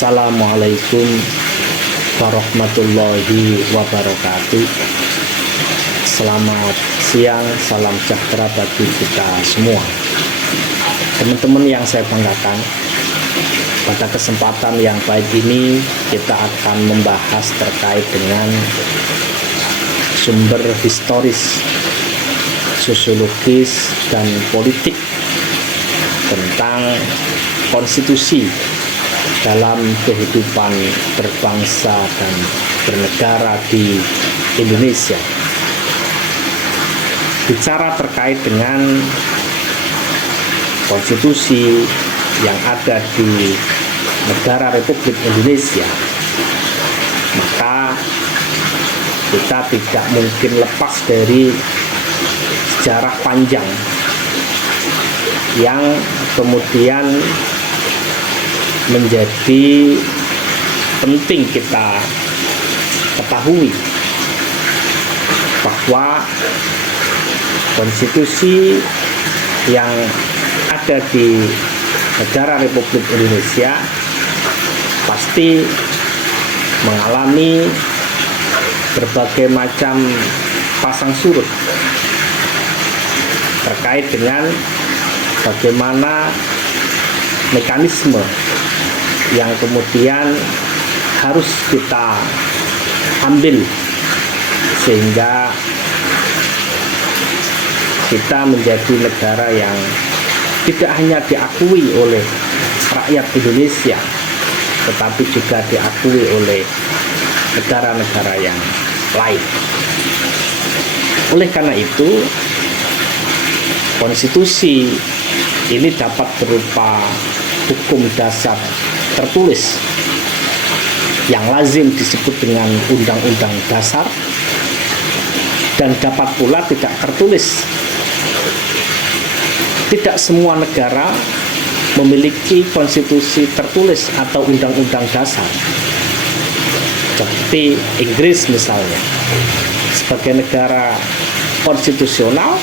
Assalamualaikum warahmatullahi wabarakatuh. Selamat siang, salam sejahtera bagi kita semua. Teman-teman yang saya banggakan, pada kesempatan yang baik ini kita akan membahas terkait dengan sumber historis, sosiologis, dan politik tentang konstitusi dalam kehidupan berbangsa dan bernegara di Indonesia. Bicara terkait dengan konstitusi yang ada di negara Republik Indonesia, maka kita tidak mungkin lepas dari sejarah panjang yang kemudian menjadi penting kita ketahui bahwa konstitusi yang ada di negara Republik Indonesia pasti mengalami berbagai macam pasang surut terkait dengan bagaimana mekanisme yang kemudian harus kita ambil sehingga kita menjadi negara yang tidak hanya diakui oleh rakyat Indonesia, tetapi juga diakui oleh negara-negara yang lain. Oleh karena itu, konstitusi ini dapat berupa hukum dasar tertulis yang lazim disebut dengan undang-undang dasar, dan dapat pula tidak tertulis. Tidak semua negara memiliki konstitusi tertulis atau undang-undang dasar. Seperti Inggris misalnya, sebagai negara konstitusional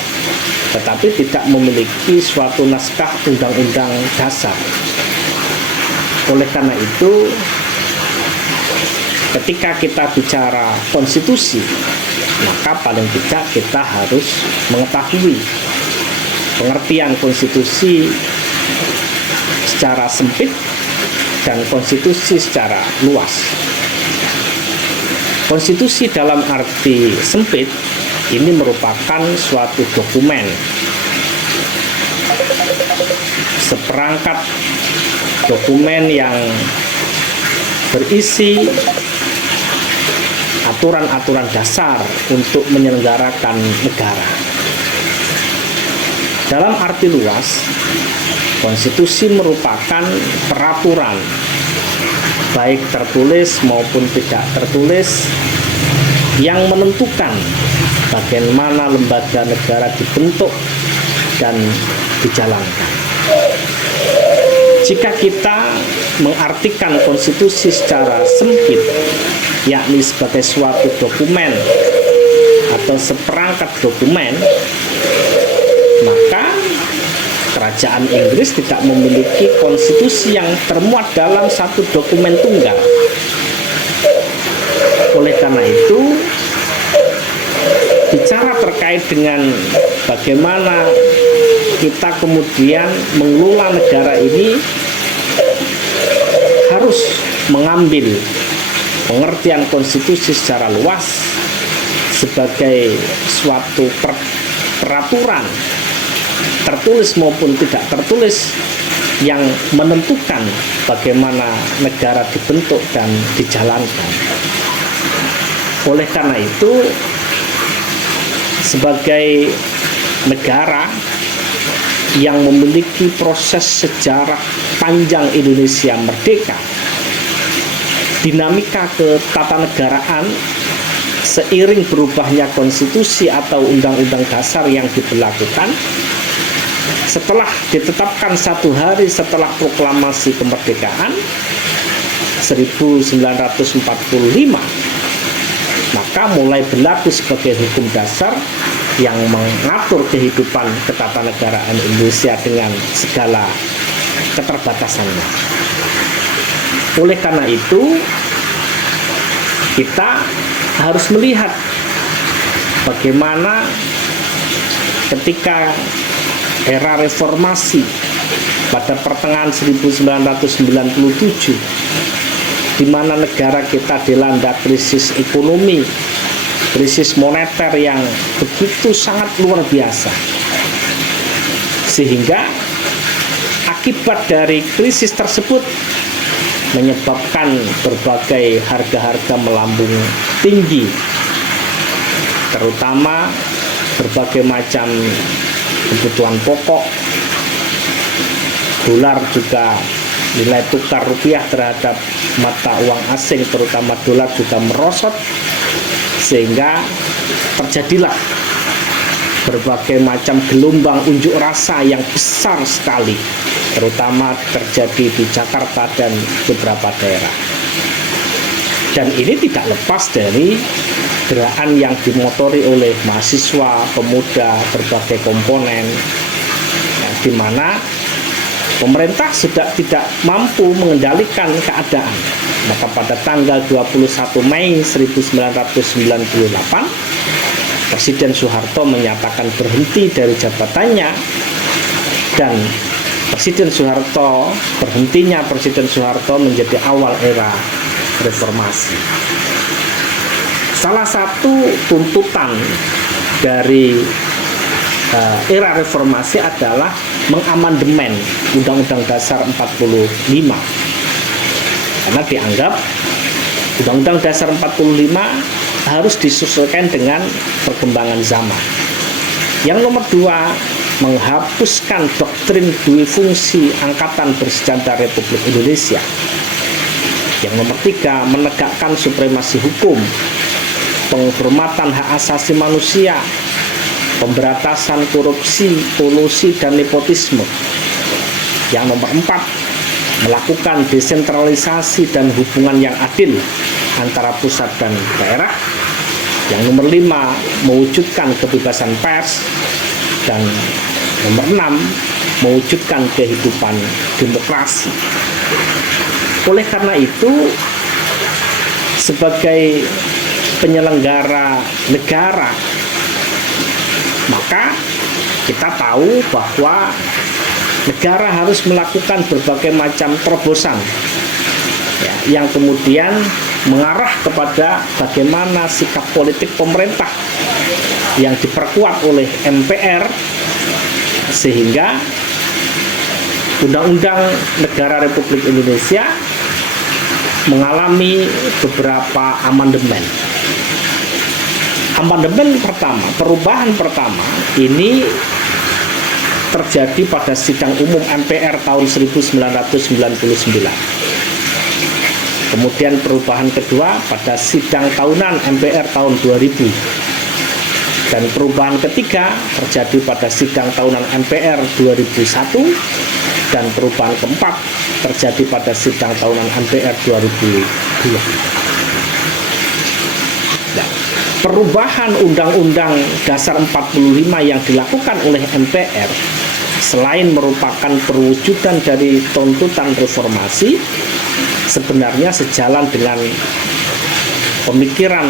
tetapi tidak memiliki suatu naskah undang-undang dasar. Oleh karena itu, ketika kita bicara konstitusi, maka paling tidak kita harus mengetahui pengertian konstitusi secara sempit dan konstitusi secara luas. Konstitusi dalam arti sempit ini merupakan suatu dokumen, seperangkat dokumen yang berisi aturan-aturan dasar untuk menyelenggarakan negara. Dalam arti luas, konstitusi merupakan peraturan, baik tertulis maupun tidak tertulis, yang menentukan bagaimana lembaga negara dibentuk dan dijalankan. Jika kita mengartikan konstitusi secara sempit, yakni sebagai suatu dokumen atau seperangkat dokumen, maka kerajaan Inggris tidak memiliki konstitusi yang termuat dalam satu dokumen tunggal. Oleh karena itu, bicara terkait dengan bagaimana kita kemudian mengelola negara ini harus mengambil pengertian konstitusi secara luas sebagai suatu peraturan tertulis maupun tidak tertulis yang menentukan bagaimana negara dibentuk dan dijalankan. Oleh karena itu, sebagai negara yang memiliki proses sejarah panjang Indonesia merdeka, dinamika ketatanegaraan seiring berubahnya konstitusi atau undang-undang dasar yang diberlakukan setelah ditetapkan satu hari setelah proklamasi kemerdekaan 1945, maka mulai berlaku sebagai hukum dasar yang mengatur kehidupan ketatanegaraan Indonesia dengan segala keterbatasannya. Oleh karena itu, kita harus melihat bagaimana ketika era reformasi pada pertengahan 1997, di mana negara kita dilanda krisis ekonomi, krisis moneter yang begitu sangat luar biasa, sehingga akibat dari krisis tersebut menyebabkan berbagai harga-harga melambung tinggi, terutama berbagai macam kebutuhan pokok. Dolar juga, nilai tukar rupiah terhadap mata uang asing terutama dolar juga merosot, sehingga terjadilah berbagai macam gelombang unjuk rasa yang besar sekali, terutama terjadi di Jakarta dan beberapa daerah. Dan ini tidak lepas dari gerakan yang dimotori oleh mahasiswa, pemuda, berbagai komponen, ya, di mana pemerintah sudah tidak mampu mengendalikan keadaan. Maka pada tanggal 21 Mei 1998, Presiden Soeharto menyatakan berhenti dari jabatannya, dan berhentinya Presiden Soeharto menjadi awal era reformasi. Salah satu tuntutan dari era reformasi adalah mengamandemen Undang-Undang Dasar 45, karena dianggap Undang-Undang Dasar 45 harus disesuaikan dengan perkembangan zaman. Yang nomor 2, menghapuskan doktrin dui fungsi Angkatan Bersenjata Republik Indonesia. Yang nomor 3, menegakkan supremasi hukum, penghormatan hak asasi manusia, pemberantasan korupsi, kolusi, dan nepotisme. Yang nomor 4, melakukan desentralisasi dan hubungan yang adil antara pusat dan daerah. Yang nomor 5, mewujudkan kebebasan pers. Dan nomor 6, mewujudkan kehidupan demokrasi. Oleh karena itu, sebagai penyelenggara negara, maka kita tahu bahwa negara harus melakukan berbagai macam terobosan, ya, yang kemudian mengarah kepada bagaimana sikap politik pemerintah yang diperkuat oleh MPR, sehingga Undang-Undang Negara Republik Indonesia mengalami beberapa amandemen. Amandemen pertama, perubahan pertama ini terjadi pada sidang umum MPR tahun 1999. Kemudian perubahan kedua pada sidang tahunan MPR tahun 2000. Dan perubahan ketiga terjadi pada sidang tahunan MPR 2001. Dan perubahan keempat terjadi pada sidang tahunan MPR 2002. Nah, perubahan Undang-Undang Dasar 45 yang dilakukan oleh MPR selain merupakan perwujudan dari tuntutan reformasi, sebenarnya sejalan dengan pemikiran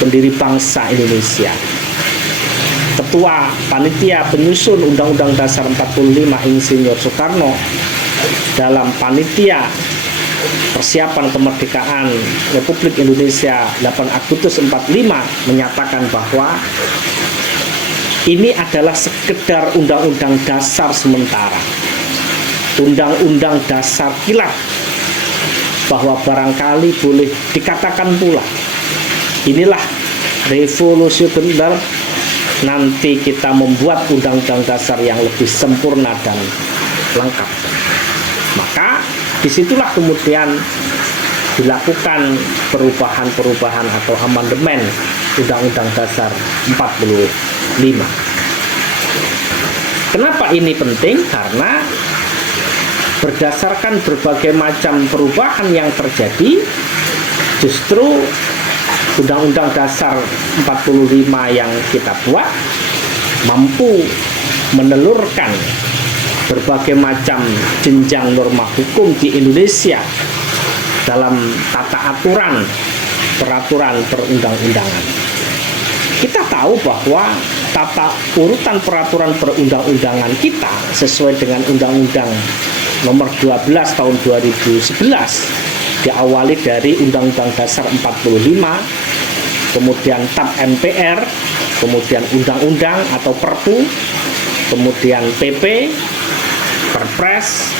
pendiri bangsa Indonesia. Ketua Panitia Penyusun Undang-Undang Dasar 45 Insinyur Soekarno dalam Panitia Persiapan Kemerdekaan Republik Indonesia 8 Agustus 45 menyatakan bahwa ini adalah sekedar undang-undang dasar sementara, undang-undang dasar kilat, bahwa barangkali boleh dikatakan pula inilah revolusi benar, nanti kita membuat undang-undang dasar yang lebih sempurna dan lengkap. Maka disitulah kemudian dilakukan perubahan-perubahan atau amandemen Undang-Undang Dasar 45. Kenapa ini penting? Karena berdasarkan berbagai macam perubahan yang terjadi, justru Undang-Undang Dasar 45 yang kita buat mampu menelurkan berbagai macam jenjang norma hukum di Indonesia dalam tata aturan peraturan perundang-undangan. Kita tahu bahwa tata urutan peraturan perundang-undangan kita sesuai dengan Undang-Undang Nomor 12 Tahun 2011 diawali dari Undang-Undang Dasar 45, kemudian TAP MPR, kemudian Undang-Undang atau Perpu, kemudian PP, Perpres,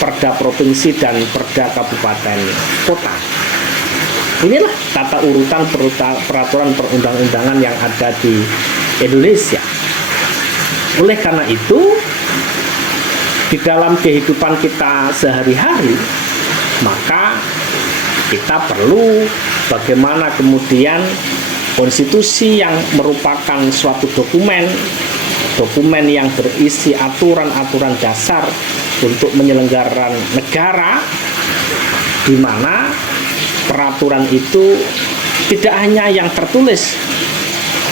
Perda Provinsi, dan Perda Kabupaten Kota. Inilah tata urutan peraturan perundang-undangan yang ada di Indonesia. Oleh karena itu, di dalam kehidupan kita sehari-hari, maka kita perlu bagaimana kemudian konstitusi yang merupakan suatu dokumen yang berisi aturan-aturan dasar untuk penyelenggaraan negara, di mana peraturan itu tidak hanya yang tertulis,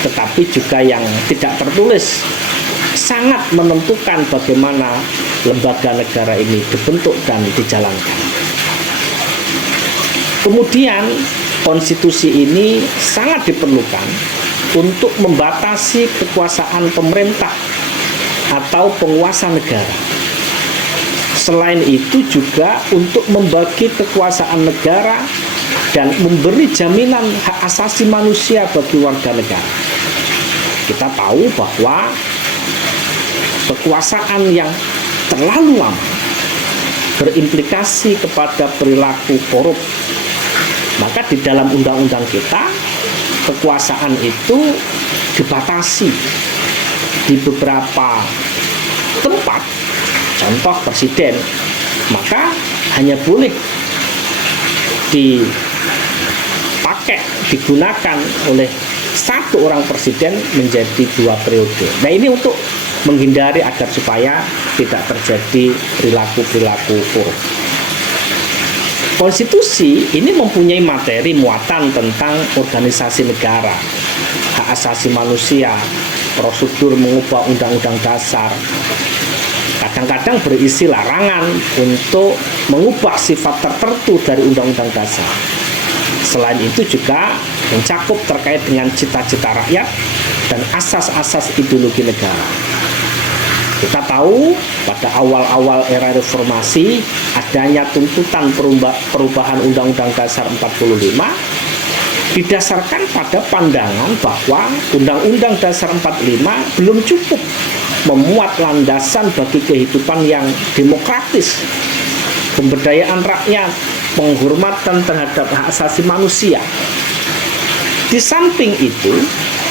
tetapi juga yang tidak tertulis, sangat menentukan bagaimana lembaga negara ini dibentuk dan dijalankan. Kemudian konstitusi ini sangat diperlukan untuk membatasi kekuasaan pemerintah atau penguasa negara. Selain itu juga untuk membagi kekuasaan negara dan memberi jaminan hak asasi manusia bagi warga negara. Kita tahu bahwa kekuasaan yang terlalu lama berimplikasi kepada perilaku korup. Maka di dalam undang-undang kita, kekuasaan itu dibatasi di beberapa tempat, contoh presiden, maka hanya boleh digunakan oleh satu orang presiden menjadi 2 periode. Nah, ini untuk menghindari agar supaya tidak terjadi perilaku-perilaku korup. Konstitusi ini mempunyai materi muatan tentang organisasi negara, hak asasi manusia, prosedur mengubah undang-undang dasar. Kadang-kadang berisi larangan untuk mengubah sifat tertentu dari undang-undang dasar. Selain itu juga mencakup terkait dengan cita-cita rakyat dan asas-asas ideologi negara. Kita tahu pada awal-awal era reformasi adanya tuntutan perubahan Undang-Undang Dasar 45 didasarkan pada pandangan bahwa Undang-Undang Dasar 45 belum cukup memuat landasan bagi kehidupan yang demokratis, pemberdayaan rakyat, penghormatan terhadap hak asasi manusia. Di samping itu,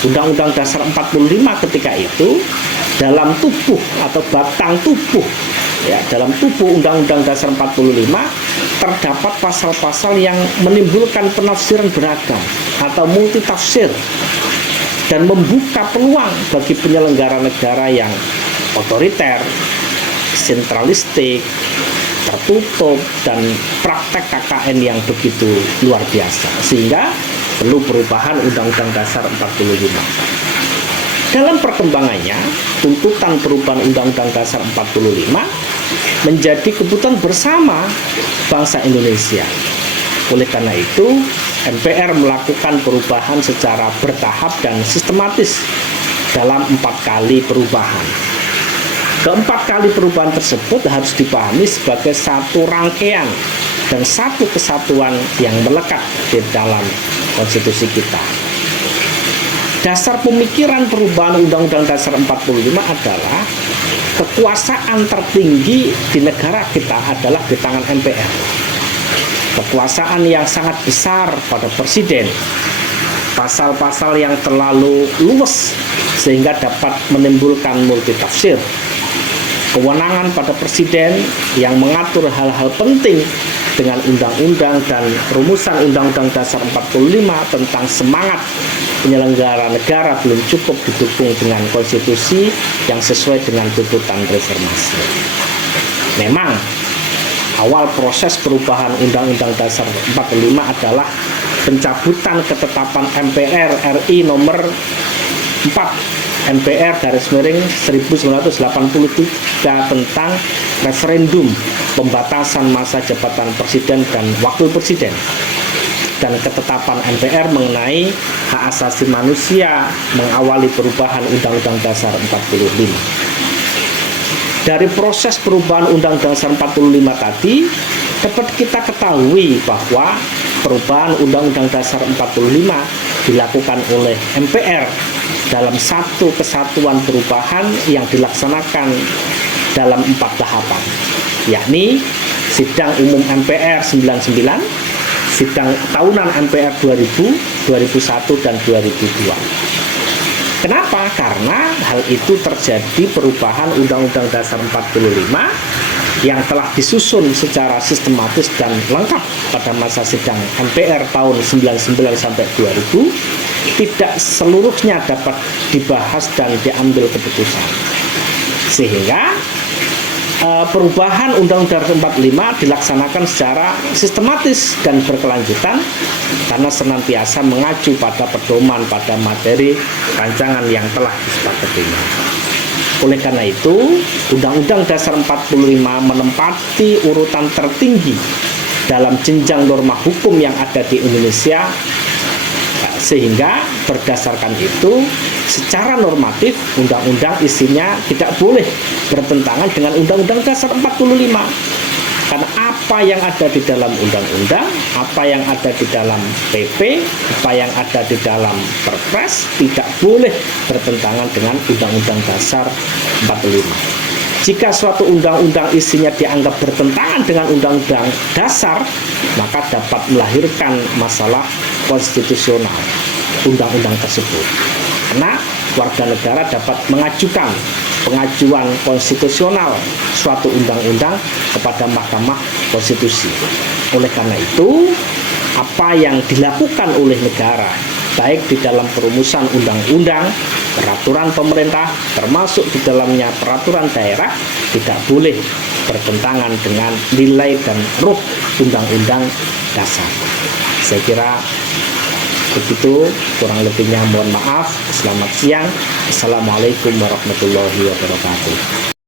Undang-Undang Dasar 45 ketika itu dalam tubuh atau batang tubuh, ya, dalam tubuh Undang-Undang Dasar 45 terdapat pasal-pasal yang menimbulkan penafsiran beragam atau multitafsir dan membuka peluang bagi penyelenggara negara yang otoriter, sentralistik, tertutup, dan praktek KKN yang begitu luar biasa, sehingga perlu perubahan Undang-Undang Dasar 45. Dalam perkembangannya, tuntutan perubahan Undang-Undang Dasar 45 menjadi kebutuhan bersama bangsa Indonesia. Oleh karena itu, MPR melakukan perubahan secara bertahap dan sistematis dalam 4 kali perubahan. Keempat kali perubahan tersebut harus dipahami sebagai satu rangkaian dan satu kesatuan yang melekat di dalam konstitusi kita. Dasar pemikiran perubahan Undang-Undang Dasar 45 adalah kekuasaan tertinggi di negara kita adalah di tangan MPR. Kekuasaan yang sangat besar pada presiden. Pasal-pasal yang terlalu luas sehingga dapat menimbulkan multitafsir. Kewenangan pada presiden yang mengatur hal-hal penting dengan undang-undang dan rumusan Undang-Undang Dasar 45 tentang semangat penyelenggara negara belum cukup didukung dengan konstitusi yang sesuai dengan tuntutan reformasi. Memang awal proses perubahan Undang-Undang Dasar 45 adalah pencabutan ketetapan MPR RI nomor 4 MPR _1983 tentang referendum pembatasan masa jabatan presiden dan wakil presiden, dan ketetapan MPR mengenai hak asasi manusia mengawali perubahan Undang-Undang Dasar 45. Dari proses perubahan Undang-Undang Dasar 45 tadi, dapat kita ketahui bahwa perubahan Undang-Undang Dasar 45 dilakukan oleh MPR dalam satu kesatuan perubahan yang dilaksanakan dalam 4 tahapan, yakni sidang umum MPR 99, sidang tahunan MPR 2000, 2001, dan 2002. Kenapa? Karena hal itu terjadi perubahan Undang-Undang Dasar 45 yang telah disusun secara sistematis dan lengkap pada masa sidang MPR tahun 99 sampai 2000, tidak seluruhnya dapat dibahas dan diambil keputusan. Sehingga perubahan Undang-Undang 45 dilaksanakan secara sistematis dan berkelanjutan karena senantiasa mengacu pada pedoman pada materi rancangan yang telah disepakatinya. Oleh karena itu, Undang-Undang Dasar 45 menempati urutan tertinggi dalam jenjang norma hukum yang ada di Indonesia, sehingga berdasarkan itu secara normatif undang-undang isinya tidak boleh bertentangan dengan Undang-Undang Dasar 45. Karena apa yang ada di dalam undang-undang, apa yang ada di dalam PP, apa yang ada di dalam Perpres tidak boleh bertentangan dengan Undang-Undang Dasar 45. Jika suatu undang-undang isinya dianggap bertentangan dengan Undang-Undang Dasar, maka dapat melahirkan masalah konstitusional undang-undang tersebut. Karena warga negara dapat mengajukan pengajuan konstitusional suatu undang-undang kepada Mahkamah Konstitusi. Oleh karena itu, apa yang dilakukan oleh negara, baik di dalam perumusan undang-undang, peraturan pemerintah, termasuk di dalamnya peraturan daerah, tidak boleh bertentangan dengan nilai dan ruh undang-undang dasar. Saya kira begitu, kurang lebihnya mohon maaf. Selamat siang. Assalamualaikum warahmatullahi wabarakatuh.